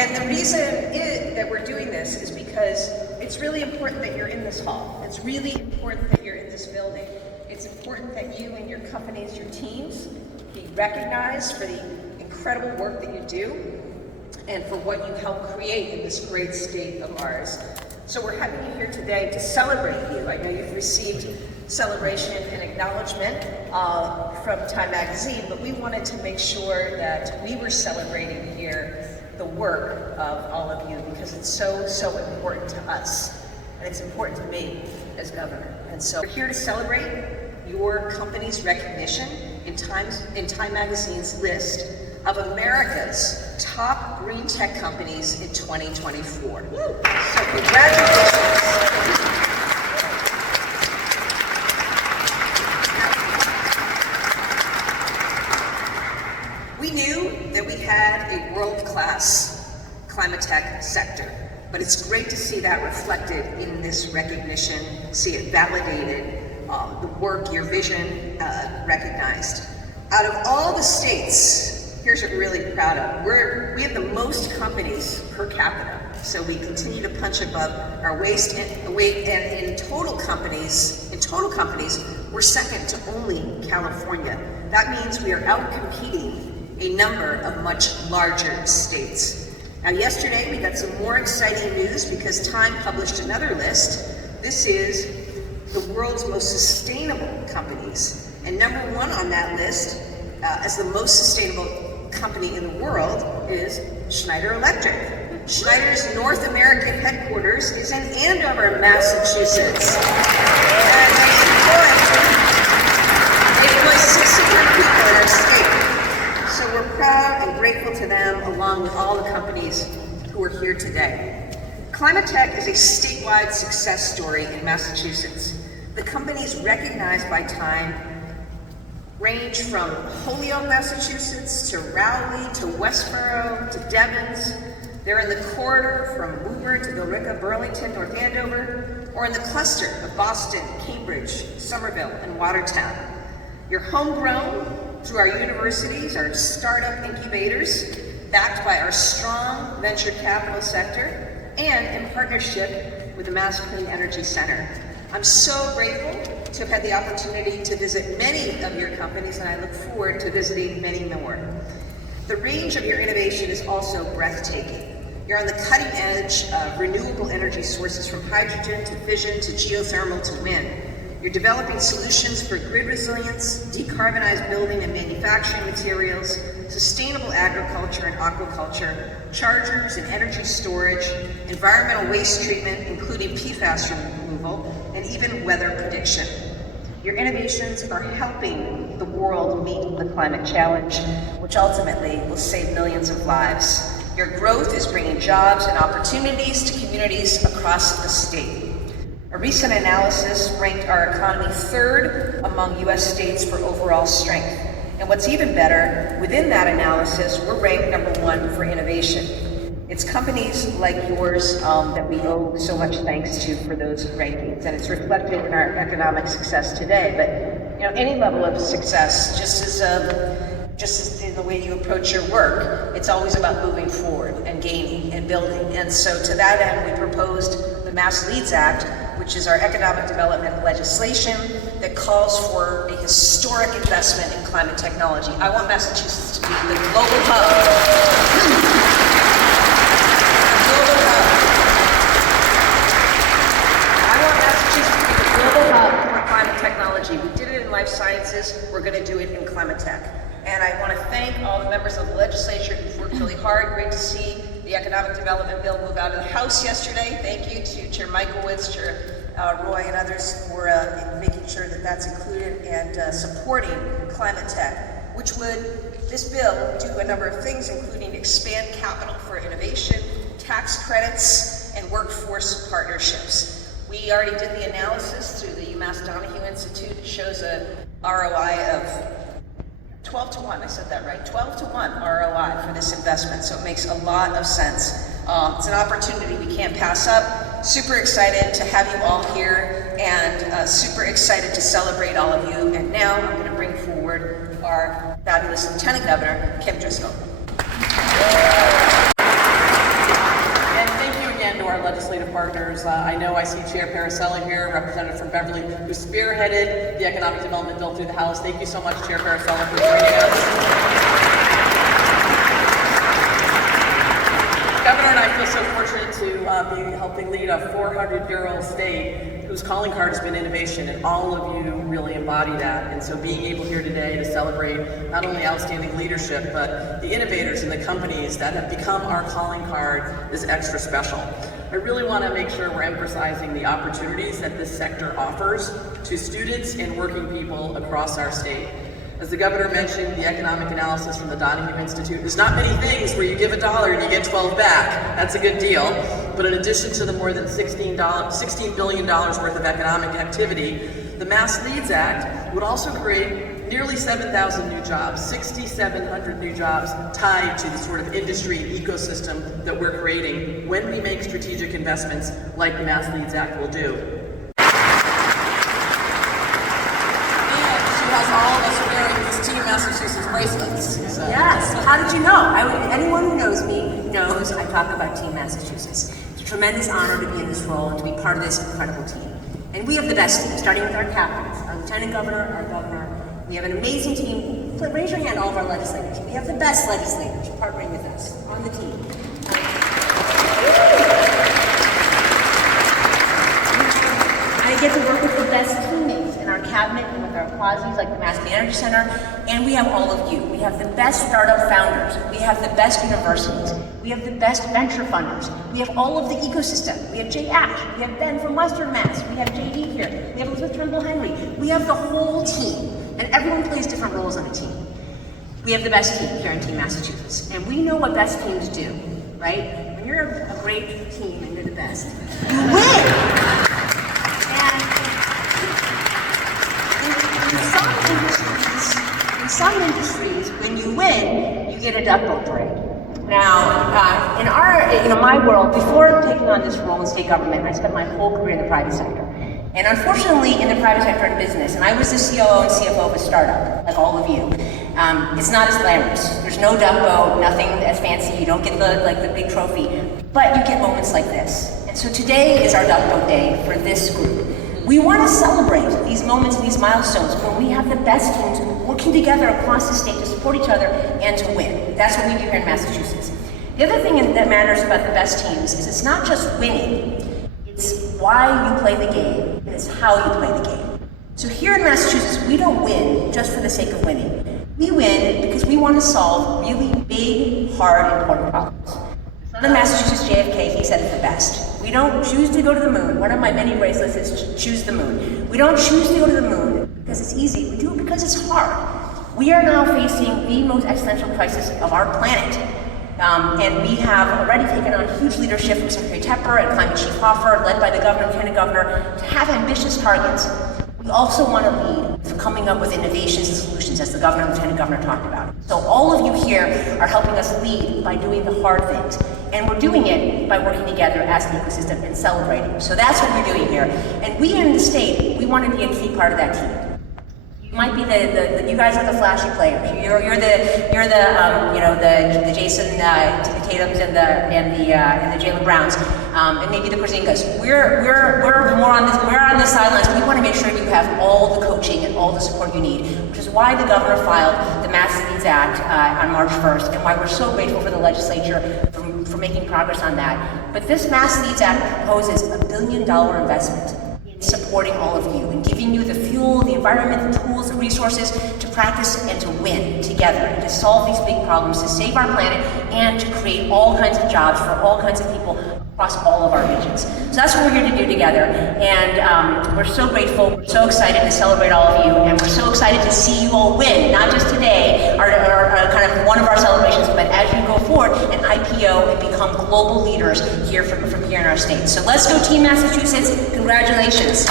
And the reason that we're doing this is because it's really important that you're in this hall. It's really important that you're in this building. It's important that you and your companies, your teams, be recognized for the incredible work that you do and for what you help create in this great state of ours. So we're having you here today to celebrate you. I know you've received celebration and acknowledgement from Time Magazine, but we wanted to make sure that we were celebrating here the work of all of you, because it's so, so important to us, and it's important to me as governor. And so we're here to celebrate your company's recognition in Time Magazine's list of America's top green tech companies in 2024. Woo. So congratulations. We knew that we had a world-class climatech sector, but it's great to see that reflected in this recognition, see it validated, the work, your vision recognized. Out of all the states, here's what we're really proud of. We have the most companies per capita, so we continue to punch above our weight, and in total companies, we're second to only California. That means we are out-competing a number of much larger states. Now yesterday we got some more exciting news because Time published another list. This is the world's most sustainable companies. And number one on that list as the most sustainable company in the world is Schneider Electric. Schneider's North American headquarters is in Andover, Massachusetts. And they employ 600 people in our state. So we're proud and grateful to them, along with all the companies who are here today. Climatech is a statewide success story in Massachusetts. The companies recognized by Time range from Holyoke, Massachusetts, to Rowley, to Westborough, to Devens. They're in the corridor from Woburn to Billerica, Burlington, North Andover, or in the cluster of Boston, Cambridge, Somerville, and Watertown. You're homegrown through our universities, our startup incubators, backed by our strong venture capital sector, and in partnership with the Mass Clean Energy Center. I'm so grateful to have had the opportunity to visit many of your companies, and I look forward to visiting many more. The range of your innovation is also breathtaking. You're on the cutting edge of renewable energy sources, from hydrogen to fission to geothermal to wind. You're developing solutions for grid resilience, decarbonized building and manufacturing materials, sustainable agriculture and aquaculture, chargers and energy storage, environmental waste treatment, including PFAS removal, and even weather prediction. Your innovations are helping the world meet the climate challenge, which ultimately will save millions of lives. Your growth is bringing jobs and opportunities to communities across the state. A recent analysis ranked our economy third among U.S. states for overall strength. And what's even better, within that analysis, we're ranked number one for innovation. It's companies like yours that we owe so much thanks to for those rankings, and it's reflected in our economic success today. But any level of success, just as in the way you approach your work, it's always about moving forward and gaining and building. And so to that end, we proposed the Mass Leads Act, which is our economic development legislation that calls for a historic investment in climate technology. I want Massachusetts to be the global hub. Technology. We did it in life sciences, we're going to do it in climate tech. And I want to thank all the members of the legislature who've worked really hard. Great to see the economic development bill move out of the House yesterday. Thank you to Chair Michaelwitz, Chair Roy, and others for making sure that that's included and supporting climate tech, which would, this bill, do a number of things, including expand capital for innovation, tax credits, and workforce partnerships. We already did the analysis through the UMass Donahue Institute. It shows a ROI of 12 to 1, I said that right, 12 to 1 ROI for this investment, so it makes a lot of sense. It's an opportunity we can't pass up. Super excited to have you all here, and super excited to celebrate all of you. And now I'm going to bring forward our fabulous Lieutenant Governor, Kim Driscoll. our legislative partners. I know I see Chair Paracelli here, representative from Beverly, who spearheaded the economic development bill through the House. Thank you so much, Chair Paracelli, for joining us. Governor and I feel so fortunate to be helping lead a 400-year-old state whose calling card has been innovation, and all of you really embody that. And so being able here today to celebrate not only outstanding leadership, but the innovators and the companies that have become our calling card is extra special. I really want to make sure we're emphasizing the opportunities that this sector offers to students and working people across our state. As the governor mentioned, the economic analysis from the Donahue Institute, there's not many things where you give $1 and you get 12 back. That's a good deal. But in addition to the more than $16 billion worth of economic activity, the Mass Leads Act would also create nearly 7,000 new jobs, 6,700 new jobs tied to the sort of industry and ecosystem that we're creating when we make strategic investments like the Mass Leads Act will do. All of us wearing these Team Massachusetts bracelets. So. Yes. How did you know? Anyone who knows me knows I talk about Team Massachusetts. It's a tremendous honor to be in this role and to be part of this incredible team. And we have the best team, starting with our captains, our lieutenant governor, our governor. We have an amazing team. Raise your hand, all of our legislators. We have the best legislators partnering with us on the team. I get to work with the best teammates in our cabinet and with our quasis like the Mass Energy Center, and we have all of you. We have the best startup founders. We have the best universities. We have the best venture funders. We have all of the ecosystem. We have Jay Ash. We have Ben from Western Mass. We have JD here. We have Elizabeth Turnbull Henry. We have the whole team, and everyone plays different roles on the team. We have the best team here in Team Massachusetts, and we know what best teams do, right? When you're a great team and you're the best, you win. In some industries, when you win, you get a duck boat parade. Now, in my world, before taking on this role in state government, I spent my whole career in the private sector. And unfortunately, in the private sector and business, and I was the COO and CFO of a startup, like all of you, it's not as glamorous. There's no duck boat, nothing as fancy. You don't get the big trophy, but you get moments like this. And so today is our duck boat day for this group. We want to celebrate these moments and these milestones when we have the best teams working together across the state to support each other and to win. That's what we do here in Massachusetts. The other thing that matters about the best teams is it's not just winning, it's why you play the game, and it's how you play the game. So here in Massachusetts, we don't win just for the sake of winning. We win because we want to solve really big, hard, important problems. The son of Massachusetts JFK, he said it the best. We don't choose to go to the moon. One of my many bracelets is choose the moon. We don't choose to go to the moon because it's easy. We do it because it's hard. We are now facing the most existential crisis of our planet. And we have already taken on huge leadership from Secretary Tepper and Climate Chief Hoffer, led by the Governor and Lieutenant Governor, to have ambitious targets. We also want to lead for coming up with innovations and solutions, as the Governor and Lieutenant Governor talked about. So all of you here are helping us lead by doing the hard things. And we're doing it by working together as an ecosystem and celebrating. So that's what we're doing here. And we in the state, we want to be a key part of that team. You might be you guys are the flashy players. You're the Jason Tatums and the Jalen Browns, and maybe the Porzingas. We're more on this. We're on the sidelines. We want to make sure you have all the coaching and all the support you need, which is why the governor filed the Mass Leads Act on March 1st, and why we're so grateful for the legislature for making progress on that. But this Mass Leads Act proposes $1 billion investment in supporting all of you and giving you the fuel, the environment, the tools, the resources to practice and to win together and to solve these big problems, to save our planet, and to create all kinds of jobs for all kinds of people across all of our regions. So that's what we're here to do together, and we're so grateful, we're so excited to celebrate all of you, and we're so excited to see you all win, not just today, our kind of one of our celebrations, but as you go forward and IPO and become global leaders here from here in our state. So let's go Team Massachusetts, congratulations.